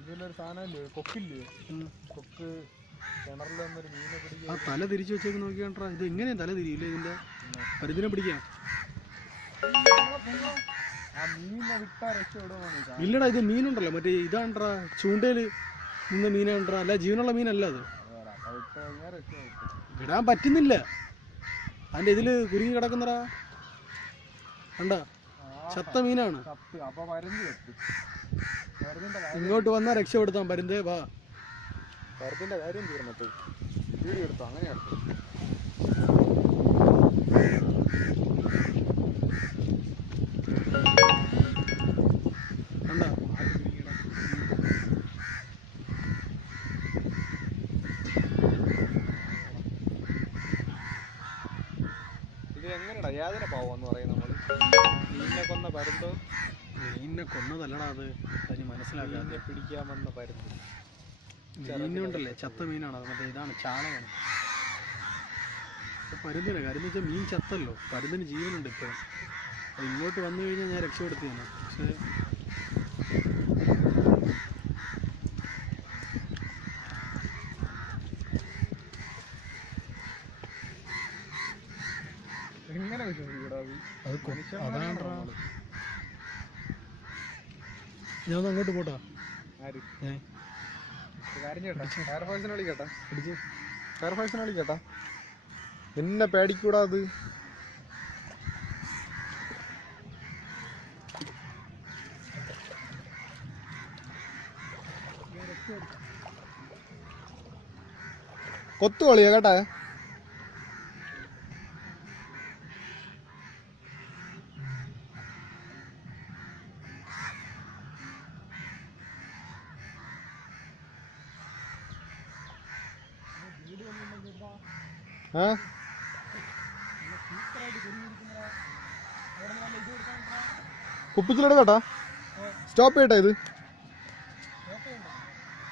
ഇതിലൊരു സാധനമില്ലേ, കൊക്കില്ലേ, കൊക്ക് കിണറിൽ വന്നൊരു മീനെ പിടിക്കുക. ആ തല തിരിച്ചു വെച്ചേക്ക് നോക്കിയാണ്ടാ. ഇത് എങ്ങനെയാ തല തിരിയില്ലേ ഇതിന്റെ? പരുതിനെ പിടിക്കാം. ഇല്ലടാ, ഇത് മീനുണ്ടല്ലോ, മറ്റേ ഇതാണ്ടാ ചൂണ്ടയില് നിന്ന മീനാണ്ടാ, അല്ല ജീവനുള്ള മീനല്ല അത്. വിടാൻ പറ്റുന്നില്ല, അതിന്റെ ഇതില് കുരുങ്ങി കിടക്കുന്നടാ. കണ്ടാ, ചത്ത മീനാണ്. ഇങ്ങോട്ട് വന്നാൽ രക്ഷപ്പെടുത്താം. പരുന്തേ വാ. പരുത്തിന്റെ കാര്യം തീർന്നപ്പോ വീഡിയോ എടുത്തോ, അങ്ങനെയാണ്. കണ്ടാ, ഇത് എങ്ങനെയാ യാതൊരു പാവെന്ന് പറയും നമ്മള്. മീനിനെ കൊന്ന പരുന്തോ? മീനിനെ കൊന്നതല്ലടാ അത്, അതിന് മനസ്സിലാക്കാതെ. പിടിക്കാൻ വന്ന പരുന്ത് മീനുണ്ടല്ലേ, ചത്ത മീനാണ് അത്. മറ്റേ ഇതാണ്, ചാണകമാണ്. പരുന്തിനെ കാര്യം വെച്ചാൽ മീൻ ചത്തല്ലോ, പരുന്തിന് ജീവനുണ്ട് ഇപ്പോഴും. അത് ഇങ്ങോട്ട് വന്നു കഴിഞ്ഞാൽ ഞാൻ രക്ഷപ്പെടുത്തിയാണ്. പക്ഷേ എങ്ങനെ അതാണ്ടാ. ഞാൻ അങ്ങോട്ട് പോട്ടാ. ഫയർഫോഴ്സിനെ വിളിക്കട്ടാ. എന്നെ പേടിക്കൂടാ അത്. കൊത്തുകളിയാ കേട്ടാ. കുപ്പിച്ചിലെടുക്കട്ടാ. സ്റ്റോപ്പ് ചെയ്യട്ടെ, ഇത്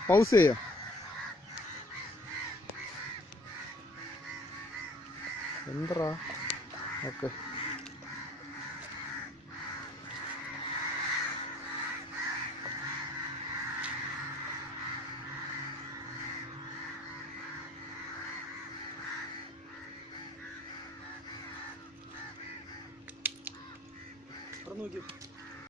പൗസ് ചെയ്യാം. എന്താ ഓക്കെ. നോക്കി